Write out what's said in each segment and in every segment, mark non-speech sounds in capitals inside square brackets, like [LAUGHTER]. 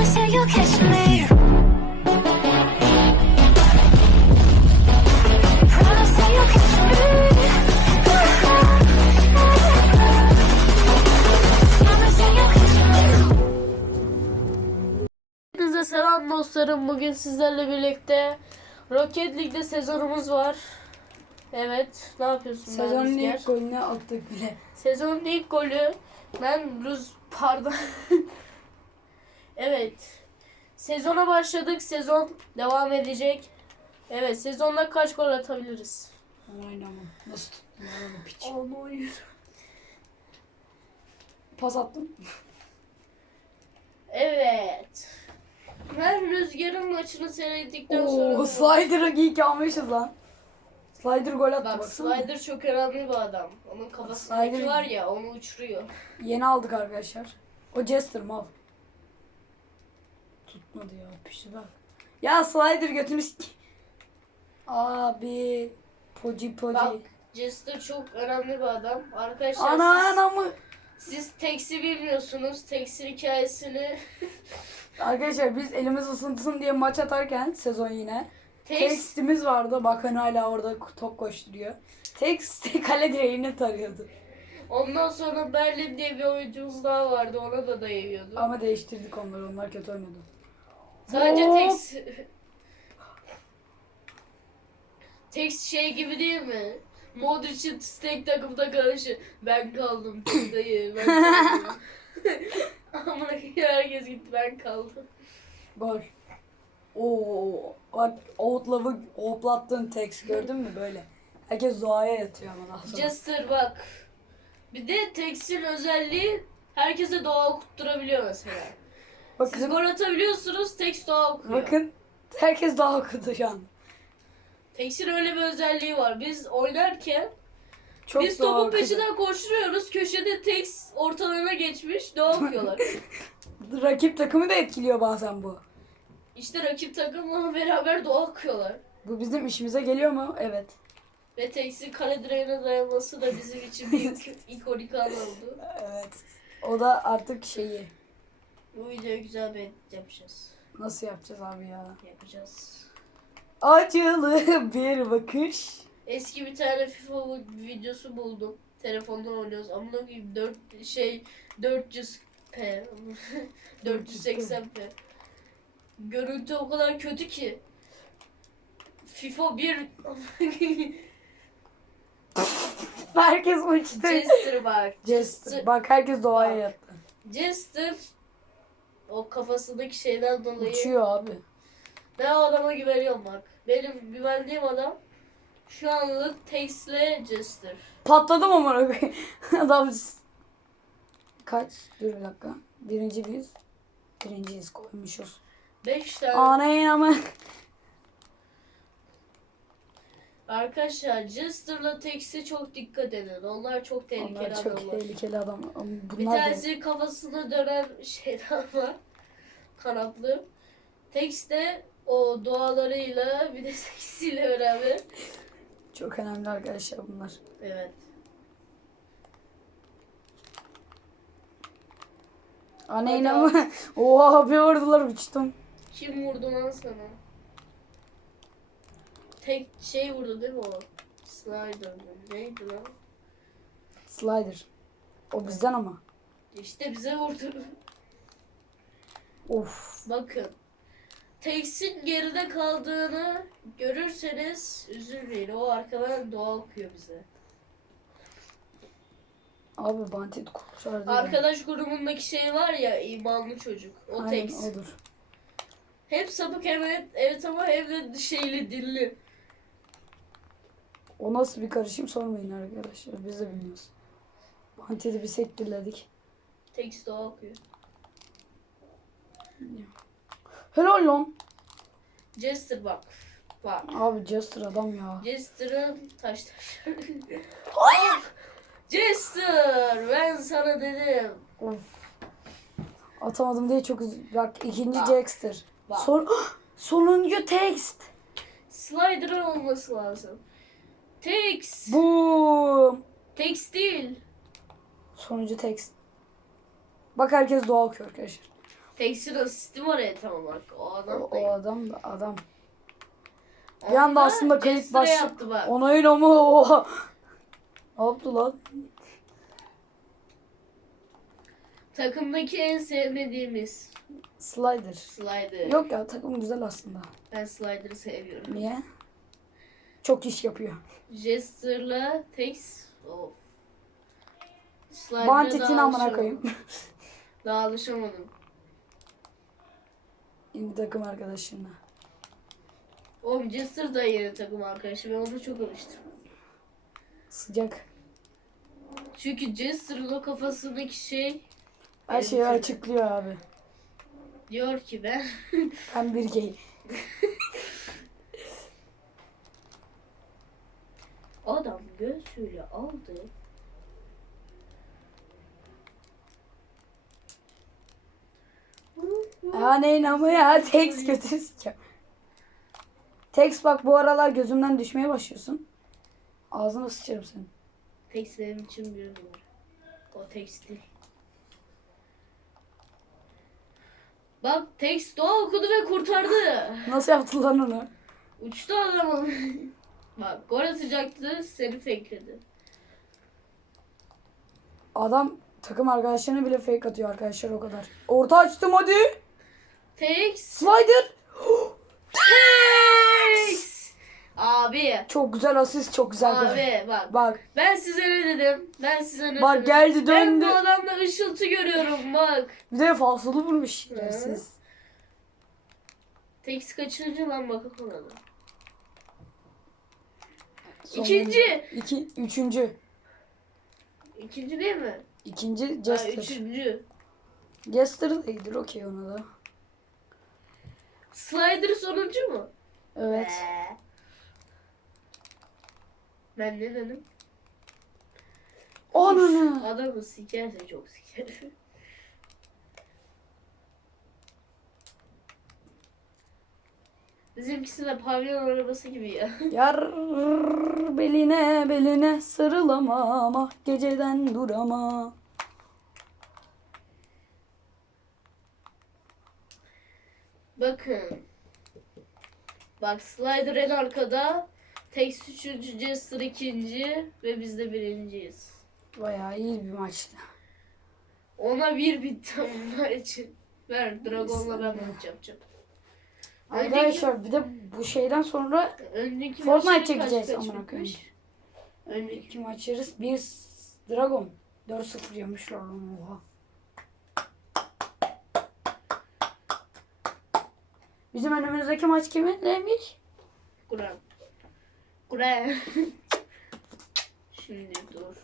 Promise that you'll catch me. Promise that you'll catch me. Promise that you'll catch me. Hepinize selam dostlarım. Bugün sizlerle birlikte Rocket League'de sezonumuz var. Evet. Ne yapıyorsun Sezonun ilk golünü attık bile. Sezonun ilk golü ben Ruz pardon. [LAUGHS] evet. Sezona başladık. Sezon devam edecek. Evet. Sezonda kaç gol atabiliriz? Oynamam. Nasıl tuttun lan onu piç? Onu oyun. Pas attım. Evet. Ben Rüzgar'ın maçını seyrettikten sonra... Oo, Slider'ı iyi ki almışız lan. Slider gol attı Bak baksana. Slider çok önemli bir adam. Onun kafasındaki Slider- var ya onu uçuruyor. Yeni aldık arkadaşlar. O Jester mal. Tutmadı ya pişti bak. Ya Slider götünü s- Abi. Poci poci. Bak Jester çok önemli bir adam. Arkadaşlar Ana siz, anamı. siz Tex'i bilmiyorsunuz. Tex'in hikayesini [LAUGHS] Arkadaşlar biz elimiz ısınsın diye maç atarken sezon yine. Tex Textimiz vardı. Bakın hala orada top koşturuyor. Text kale direğini tarıyordu. ondan sonra Berlin diye bir oyuncumuz daha vardı. Ona da dayıyordu. Ama değiştirdik onları. Onlar kötü oynadı. Sadece. Tex Tex şey gibi değil mi? Modric'in steak takımda kalışı. Ben kaldım dayı. Ben kaldım. [LAUGHS] Koyayım, herkes gitti ben kaldım. Gol. Oo, bak Outlaw'ı hoplattın text gördün mü böyle? Herkes doğaya yatıyor ama daha sonra. Jester bak. Bir de Tex'in özelliği herkese doğa okutturabiliyor mesela. Siz bakın, gol atabiliyorsunuz, Tex doğa okuyor. bakın herkes doğa okudu şu an. Tex'in öyle bir özelliği var. Biz oynarken Çok biz topun okudu. peşinden koşturuyoruz. Köşede Tex ortalarına geçmiş doğa okuyorlar. [LAUGHS] Rakip takımı da etkiliyor bazen bu. işte rakip takımla beraber doğa okuyorlar. Bu bizim işimize geliyor mu? Evet. Ve Tex'in kale direğine dayanması da bizim için bir [LAUGHS] ikonik an oldu. Evet. O da artık şeyi. Bu videoyu güzel bir edit yapacağız. Nasıl yapacağız abi ya? Yapacağız. Acılı [LAUGHS] bir bakış. Eski bir tane FIFA videosu buldum. Telefondan oynuyoruz. Amına koyayım 4 şey 400p 480p. [LAUGHS] Görüntü o kadar kötü ki. FIFA 1 [LAUGHS] Herkes uçtu. Jester bak. Jester. Bak herkes doğaya yattı. Jester o kafasındaki şeyden dolayı Uçuyor abi. ben o adama güveniyorum bak. Benim güvendiğim adam şu anlık Tex'le Jester. Patladım ama koyayım. [LAUGHS] Adam kaç? Dur bir dakika. Birinci biz. Birinciyiz koymuşuz. 5 tane Anayın ama. Arkadaşlar Jester'la Tex'e çok dikkat edin. Onlar çok tehlikeli Onlar çok adamlar. tehlikeli adam. Ama Bir Bunlar da tanesi kafasına dönen [LAUGHS] şeyden var. Kanatlı. Tex de o doğalarıyla bir de [LAUGHS] seksiyle beraber. çok önemli arkadaşlar bunlar. Evet. Anayın Hadi ama. [LAUGHS] Oha bir vurdular uçtum. Kim vurdu lan sana? Tek şey vurdu değil mi o? Slider mı? Neydi lan? Slider. O bizden ama. İşte bize vurdu. Of. Bakın. Tex'in geride kaldığını görürseniz üzülmeyin. O arkadan doğa okuyor bize. Abi bantit kurtardı. Arkadaş grubundaki şey var ya imanlı çocuk. O Aynen Tex. odur. Hem sapık hem evet, evet ama hem de şeyli dilli. O nasıl bir karışım sormayın arkadaşlar. Biz de bilmiyoruz. Bantit'i bir sektirledik. Tex doğa okuyor. Helal lan. Jester bak. Bak. Abi Jester adam ya. Jester'ın taş taş. Hayır. Jester ben sana dedim. Of. Atamadım diye çok üz- Bak ikinci Bak. Jackster. Bak. Son [GASPS] sonuncu text. Slider'ın olması lazım. Tex. Boom. Tex değil. Sonuncu text. Bak herkes doğa okuyor arkadaşlar. Tex'in asisti var ya tam olarak. O adam O, da. o adam da adam. Bir anda aslında kayıt baş. yaptı bak. Onayla mı? Oha. Ne yaptı lan? Takımdaki en sevmediğimiz Slider. Slider. Yok ya takım güzel aslında. Ben Slider'ı seviyorum. Niye? Çok iş yapıyor. Jester'la Tex. Of. Slider'a Bantetini amına alışamadım. koyayım. [LAUGHS] Daha alışamadım. Yeni takım arkadaşınla. Oğlum Jester da yeni takım arkadaşı. Ben ona çok alıştım. Sıcak. Çünkü Jester'ın o kafasındaki şey Her şeyi Evet. açıklıyor abi. diyor ki ben Ben bir gay. [LAUGHS] adam göğsüyle aldı. Ya neyin ama ya Tex kötü. Tex bak bu aralar gözümden düşmeye başlıyorsun. Ağzına sıçarım senin. Tex benim için bir numara. O Tex değil. Bak Tex doğa okudu ve kurtardı. Nasıl yaptın lan onu? Uçtu adamın. [LAUGHS] Bak gol atacaktı seni fakeledi. Adam takım arkadaşlarına bile fake atıyor arkadaşlar o kadar. Orta açtım hadi. Tex. Slider. [GASPS] Tex. Abi. Çok güzel asist çok güzel gol. Abi bak. Bak Ben size ne dedim? Ben size ne bak dedim? geldi Ben döndü. bu adamda ışıltı görüyorum bak. Bir de falsolu vurmuş şerefsiz. Tex kaçıncı lan bakalım ona da. Son İkinci. İki, üçüncü. İkinci değil mi? İkinci Ha, Jester. üçüncü. Jester da iyidir okey ona da. Slider sonuncu mu? Evet. Ee. Ben ne dedim? Ananı. Adamı sikerse çok siker. [LAUGHS] Bizimkisi de pavyon arabası gibi ya. [LAUGHS] Yar beline beline sarılamam ah geceden durama. Bakın. Bak Slider en arkada. Tex üçüncü, Jester ikinci ve biz de birinciyiz. Bayağı iyi bir maçtı. Ona bir bitti onlar [LAUGHS] için. Ver Dragon'la ben maç yapacağım. Arkadaşlar bir de bu şeyden sonra önceki Fortnite çekeceğiz amına koyayım. Önceki maç yeriz. Bir Dragon. 4-0 yemişler lan oha. Bizim önümüzdeki maç kiminleymiş? Kur'an. Kur'an. [LAUGHS] Şimdi dur.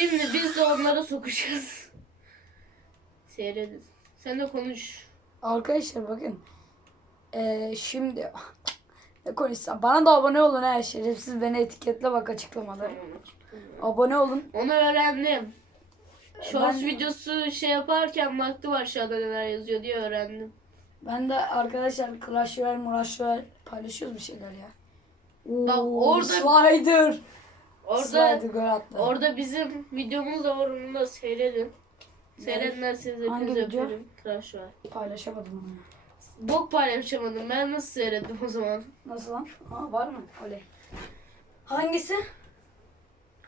Şimdi biz de onlara sokacağız. Seyredin. Sen de konuş. Arkadaşlar bakın. Ee, şimdi [LAUGHS] ne konuşsam. Bana da abone olun her şerefsiz beni etiketle bak açıklamada. Abone olun. Onu öğrendim. Shorts Ben- videosu şey yaparken baktım aşağıda neler yazıyor diye öğrendim. Ben de arkadaşlar Clash Royale, Murash Royale paylaşıyoruz bir şeyler ya. Bak Oo, orada- Slider. Orada Slider gol attı. orada bizim videomuz da var onu da seyredin. Seyretmezseniz Hangi hepinizi video? öperim. Crash var. Paylaşamadım onu. Bok paylaşamadım. Ben nasıl seyrettim o zaman? Nasıl lan? Ha var mı? Oley. Hangisi?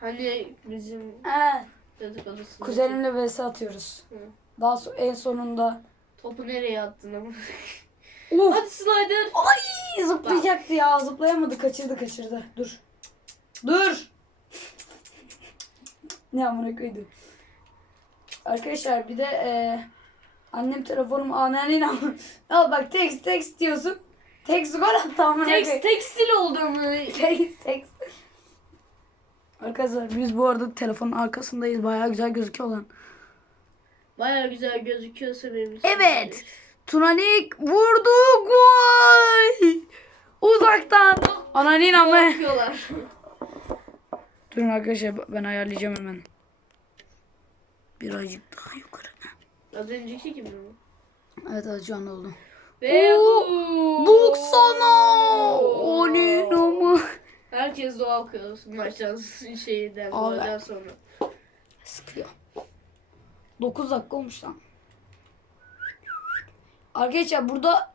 Hani bizim Ee, dedikodusu. kuzenimle vs atıyoruz. Hı. Daha so- en sonunda Topu nereye attın ama? [LAUGHS] Uf! Hadi Slider. Ay zıplayacaktı ya. Zıplayamadı. Kaçırdı kaçırdı. Dur. Dur. Ne amına koydum. Arkadaşlar bir de e, annem telefonum anneannenin ama. [LAUGHS] Al bak text text diyorsun. Text gol attı amına koyayım. Text, tekstil olduğumu. [LAUGHS] Text text. Arkadaşlar biz bu arada telefonun arkasındayız. Bayağı güzel gözüküyor lan. Baya güzel gözüküyorsa benim. Evet. Tunanik vurdu gol. Uzaktan. Ananin ama. [LAUGHS] Durun arkadaşlar ben ayarlayacağım hemen. Birazcık daha yukarı. Az önceki gibi mi? Evet şu anda oldu. Ve Oo, bu. Baksana. O ne ama. Herkes dua okuyor maçtan şeyden Abi. golden sonra. Sıkıyor. 9 dakika olmuş lan. Arkadaşlar burada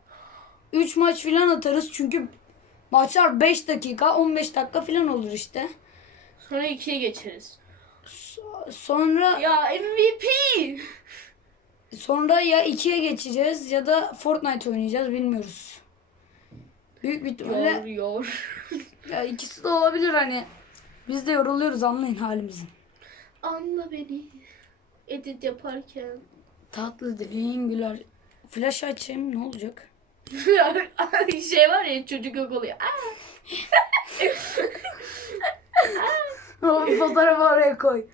3 maç filan atarız çünkü maçlar 5 dakika 15 dakika filan olur işte. Sonra ikiye geçeriz. So- Sonra Ya MVP. sonra ya 2'ye geçeceğiz ya da Fortnite oynayacağız bilmiyoruz. Büyük bir Yor ihtimalle yor. [LAUGHS] ya ikisi de olabilir hani. Biz de yoruluyoruz anlayın halimizi. Anla beni. Edit yaparken. Tatlı dilin güler. Flash açayım ne olacak? [LAUGHS] şey var ya çocuk yok oluyor. [LAUGHS] O fotoğrafı oraya koy.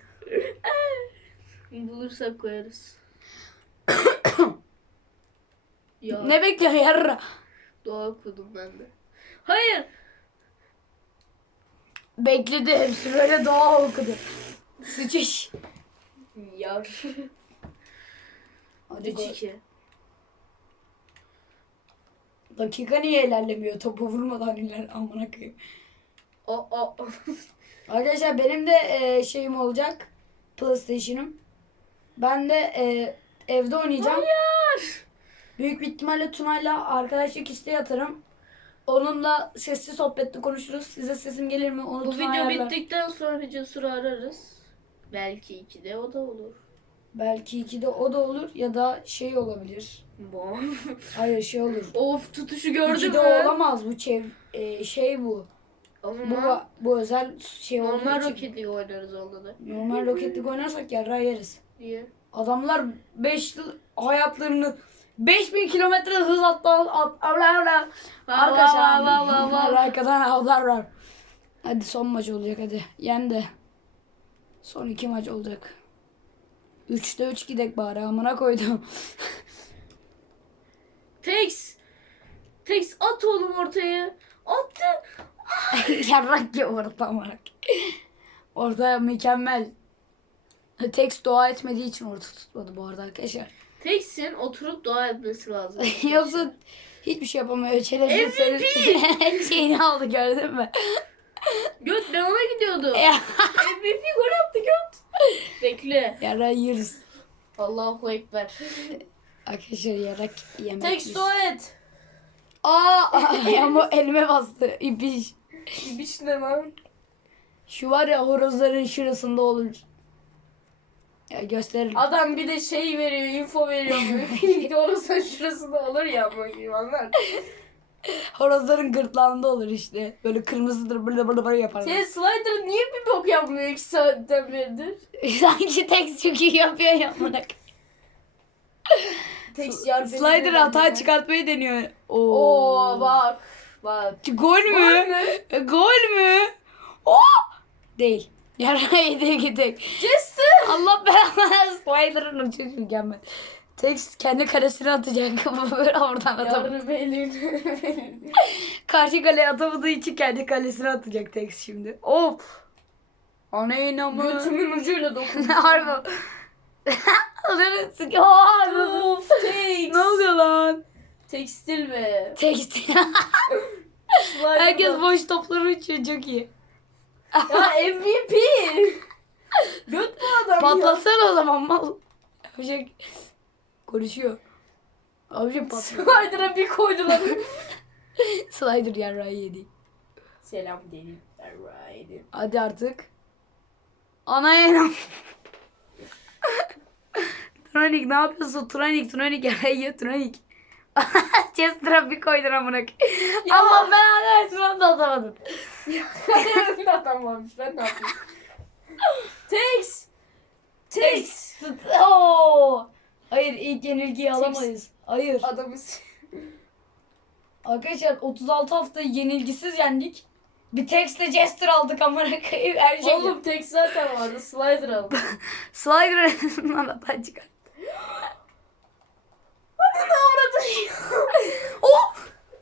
Bulursak koyarız. [COUGHS] ya Ne bekliyor yarra? dua okudum ben de. Hayır. Bekledi hepsi böyle doğa okudu. Sıçış. Yar. Hadi gol. 3-2. Dakika niye ilerlemiyor? Topu vurmadan iler amına koyayım. O o. [LAUGHS] Arkadaşlar benim de e, şeyim olacak. PlayStation'ım. Ben de e, evde oynayacağım. Hayır. Büyük bir ihtimalle Tuna'yla arkadaşlık isteği atarım. Onunla sesli sohbetli konuşuruz. Size sesim gelir mi? Onu Bu Tuna video ayarlar. bittikten sonra Cesur'u ararız. Belki iki de o da olur. Belki iki de o da olur ya da şey olabilir. Bom. Hayır şey olur. of tutuşu gördün İki mü? de olamaz bu çev e, şey bu. O Bu zaman bu özel şey olduğu normal için. Rocket League oynarız onda da. Normal Rocket League oynarsak yarra yeriz. Niye? Adamlar 5 hayatlarını 5000 kilometre hız attı. At, avla avla. Arkadaşlar. Arkadan avlar var. Hadi son maç olacak hadi. Yen de. Son iki maç olacak. 3'te 3 gidek bari amına koydum. Tex. Tex at oğlum ortaya. [LAUGHS] Yarrak ya orta amına. Orta mükemmel. Text dua etmediği için orta tutmadı bu arada arkadaşlar. Tex'in oturup dua etmesi lazım. [LAUGHS] Yoksa hiçbir şey yapamıyor. MVP! senin [LAUGHS] şeyini aldı gördün mü? Göt ben ona gidiyordum. MVP gol attı göt. Bekle. Yara yeriz. Allahu Ekber. Arkadaşlar yarak yemek. Tex biz. dua et. Aa ama elime bastı. İpiş. Ne lan? Şu var ya horozların şurasında olur. Ya gösteririm. Adam bir de şey veriyor, info veriyor. [LAUGHS] [LAUGHS] Orası şurasında olur ya bu anlar. Horozların gırtlağında olur işte. Böyle kırmızıdır böyle böyle böyle yaparlar. Senin slider niye bir bok yapmıyor iki saatten beridir? [LAUGHS] Sanki tek iyi yapıyor ya bırak. Tex yar beni Slider de hata çıkartmayı deniyor. Oo, Oo bak. Bak. Gol mü? Gol mü? E? Oo! Değil. Yara yedi gidek. Jester. Allah belanı. Slider'ın uçuş mükemmel. Tex kendi kalesine atacak. Böyle oradan atamadı. Yarı belin. Karşı kaleye atamadığı için kendi kalesine atacak Tex şimdi. Of. Ana inamı. Götümün ucuyla dokun. Harbi. Harbi. of Tex. Ne oluyor lan? Tekstil. Text. [LAUGHS] Slider Herkes boş topları uçuyor çok iyi. Ya MVP. [LAUGHS] Göt bu adam ya. Patlatsana o zaman mal. Abicim konuşuyor. Abicim patlat. Slider'a bir koydular. [LAUGHS] Slider yarrağı yedi. Selam dedim. Alright. Hadi artık. Ana yenam. Tronik ne yapıyorsun? Tronik, Tronik yarrağı yiyor Tronik. [LAUGHS] Chester'a bir koydun amına. Ya. Allah ben versin onu da atamadın. Kalemin [LAUGHS] adam varmış. Ben ne yapayım? Tex. Tex. Oo. Hayır ilk yenilgiyi alamayız. Hayır. Adamı Arkadaşlar 36 hafta yenilgisiz yendik. Bir textle Jester aldık amına koyayım her şey. Oğlum Tex zaten vardı. Slider aldı. [LAUGHS] Slider en hata çıkar. Avradın Oh!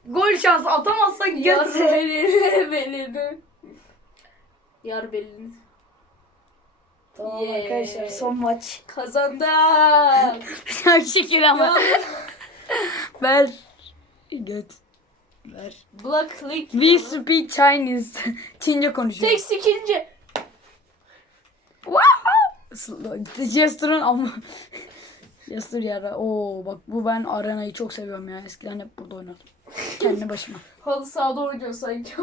Gol şansı atamazsak Yar göt. belini. belini. Yar belini. Tamam Yeah. arkadaşlar son maç. Kazandım. Şükür ama. Ver. Göt. Ver. Black Link. We speak Chinese. [LAUGHS] Çince konuşuyor. Text ikinci. Jester'ın ama. Jester yara. Oo bak bu ben arenayı çok seviyorum ya. Eskiden hep burada oynadım. Kendi başıma. [LAUGHS] Halı sahada oynuyor sanki. [GASPS]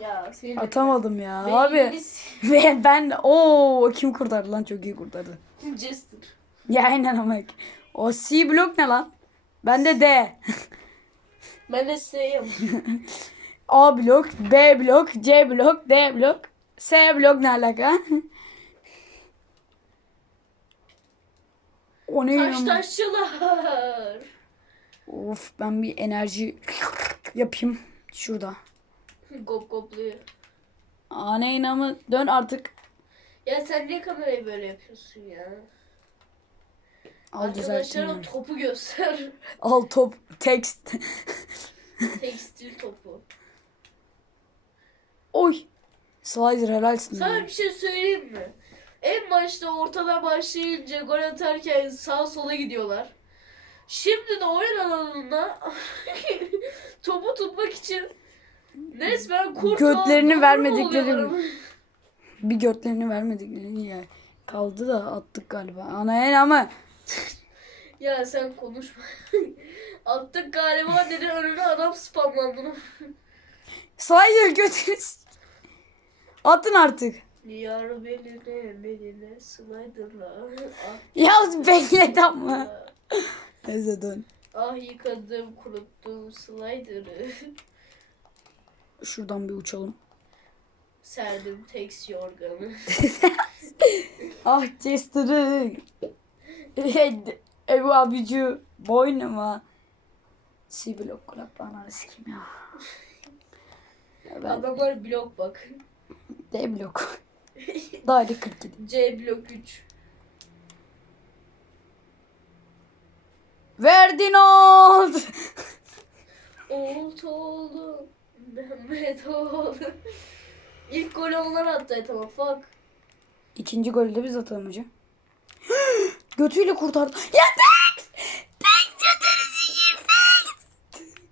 ya Atamadım ya. Abi. Ve [LAUGHS] ben o kim kurtardı lan çok iyi kurtardı. Jester. Ya aynen ama. O C blok ne lan? Bende D. [LAUGHS] Ben de S'yim. A blok, B blok, C blok, D blok, S blok ne alaka? O ne ya? taşçılar. Of ben bir enerji yapayım şurada. Gop gopluyor. Ana inamı dön artık. Ya sen niye kamerayı böyle yapıyorsun ya? Al. Arkadaşlara yani. topu göster. [LAUGHS] Al top text. Tekstil topu. Oy. Slider helalsin. Sana ya. bir şey söyleyeyim mi? En başta ortadan başlayınca gol atarken sağa sola gidiyorlar. Şimdi de oyun alanında [LAUGHS] topu tutmak için resmen kurt Götlerini vermedikleri ama. Bir götlerini vermedik ya. Kaldı da attık galiba. Ana inamı. [LAUGHS] Ya sen konuşma. [LAUGHS] Attık galiba dedi önüne adam spamlandı. Slider götürüz. Atın artık. Yar beline beline sliderla. Ah, Ya beklet ama. [LAUGHS] Neyse dön. ah yıkadım kuruttum slider'ı. Şuradan bir uçalım. Serdim teks yorganı. [LAUGHS] Ah Chester'ı. Ebu abicu boynuma. C blok kulak bana sikeyim ya. Ya Ben Adamlar blok bak. D blok. [LAUGHS] Daire 47. C blok 3. Verdinot. Oğult [LAUGHS] oldu. Mehmet oldu. İlk golü onlar attı tamam fuck. İkinci golü de biz atalım hocam. [GASPS] Götüyle kurtardı. Ya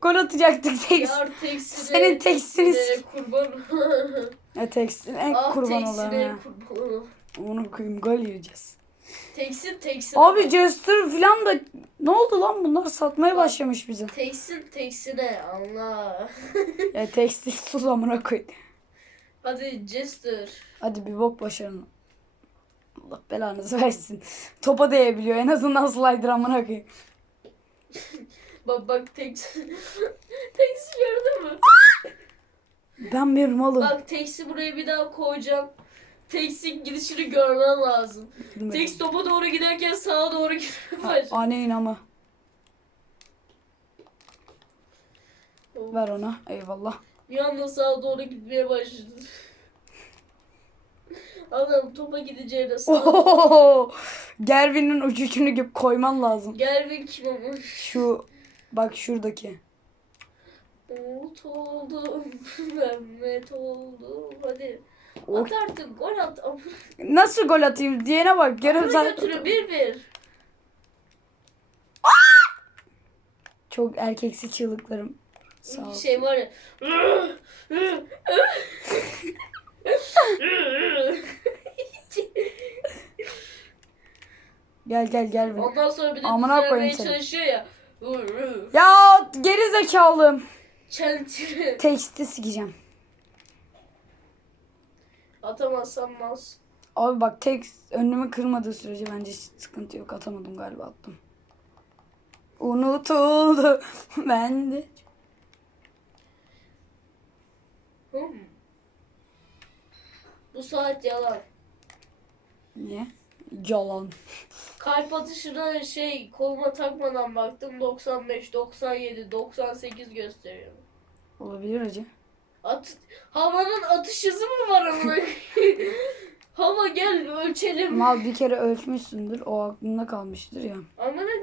Gol atacaktık tek. Yar. Senin teksini teksine kurban. Ya teksine ah kurban teksine ya. kurban. Onu koyayım gol yiyeceğiz. Teksin teksin. Abi Jester falan da ne oldu lan bunlar satmaya başlamış bize. Teksin teksine Allah. Ya tekstil sus amına koy. Hadi Jester. Hadi bir bok başarın. Allah belanızı versin. Topa değebiliyor en azından slider amına koyayım. [LAUGHS] Bak [LAUGHS] bak teks. teksi gördün mü? Ben bir malım. Bak teksi buraya bir daha koyacağım. Teksin gidişini görmen lazım. Teks topa doğru giderken sağa doğru başladı. Aneyin ama. Ver ona. Eyvallah. Bir anda sağa doğru gitmeye başladı. Adam topa gideceğine sağa. Gervin'in uçuşunu gibi koyman lazım. Gervin kim ama? Şu bak şuradaki. Umut oldu. [LAUGHS] Mehmet oldu. Hadi. Oh. At artık gol at. [LAUGHS] Nasıl gol atayım diyene bak. Yarım saat. götürü bir bir. Çok erkeksi çığlıklarım. Sağ ol. Şey var ya. Gel gel gel. Ondan sonra bir de Amına düzelmeye çalışıyor ya. Ya geri zekalım. Çentiri. Teksti sikeceğim. Atamazsam mas. Abi bak tek önümü kırmadığı sürece bence hiç sıkıntı yok. Atamadım galiba attım. Unutuldu. [LAUGHS] ben de. Hmm. Bu saat yalan. Niye? Yalan. Kalp atışına şey koluma takmadan baktım 95, 97, 98 gösteriyor. Olabilir acı. At havanın atış hızı mı var ama? [LAUGHS] Hava gel ölçelim. Mal bir kere ölçmüşsündür. O aklında kalmıştır ya. Amına [LAUGHS]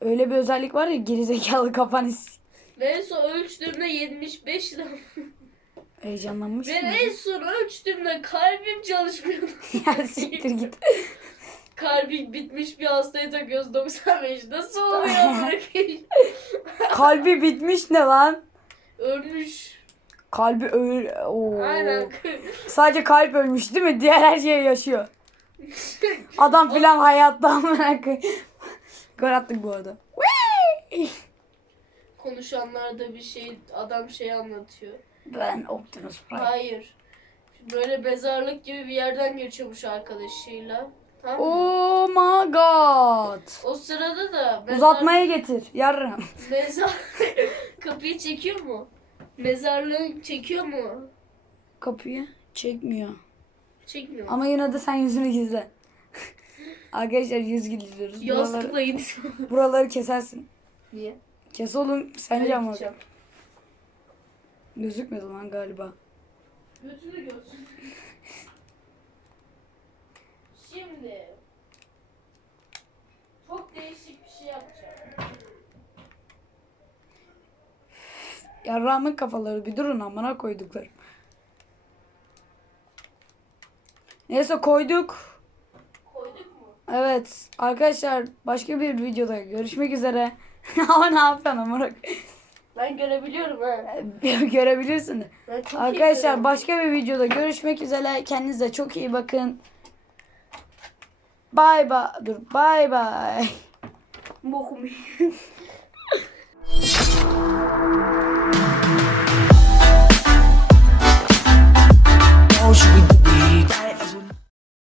Öyle bir özellik var ya gerizekalı kafanı s- ben en son ölçtüğümde 75 lira. Heyecanlanmış Ben mı? en son ölçtüğümde kalbim çalışmıyordu. [LAUGHS] ya siktir git. [LAUGHS] kalbi bitmiş bir hastaya takıyoruz 95. Nasıl oluyor bırakayım? Kalbi bitmiş ne lan? Ölmüş. Kalbi öl... Oo. Aynen. Sadece kalp ölmüş değil mi? Diğer her şey yaşıyor. Adam [LAUGHS] filan hayatta amına koyayım. Gol attık bu arada. Konuşanlarda bir şey adam şey anlatıyor. Ben Optimus Prime. Hayır. Böyle mezarlık gibi bir yerden geçiyormuş arkadaşıyla. Tamam mı? Oh my god. O sırada da mezar, Uzatmaya getir. Yarın. [LAUGHS] mezar [LAUGHS] kapıyı çekiyor mu? Mezarlığı çekiyor mu? Kapıyı çekmiyor. Çekmiyor. Ama yine de sen yüzünü gizle. [LAUGHS] Arkadaşlar yüz gizliyoruz. Buraları, Yastıklayın. buraları kesersin. Niye? Kes oğlum. Sence ama. gideceğim. Gözükmedi lan galiba. Götünü görsün. Şimdi çok değişik bir şey yapacağım. Yarrağımın kafaları bir durun amına koyduklarım. Neyse koyduk. Koyduk mu? Evet arkadaşlar başka bir videoda görüşmek üzere. [LAUGHS] Ama ne yapacaksın amına Ben görebiliyorum ha. [LAUGHS] Görebilirsin Arkadaşlar başka bir videoda görüşmek üzere. Kendinize çok iyi bakın. Bay bay. Dur bay bay. [LAUGHS] Bokum.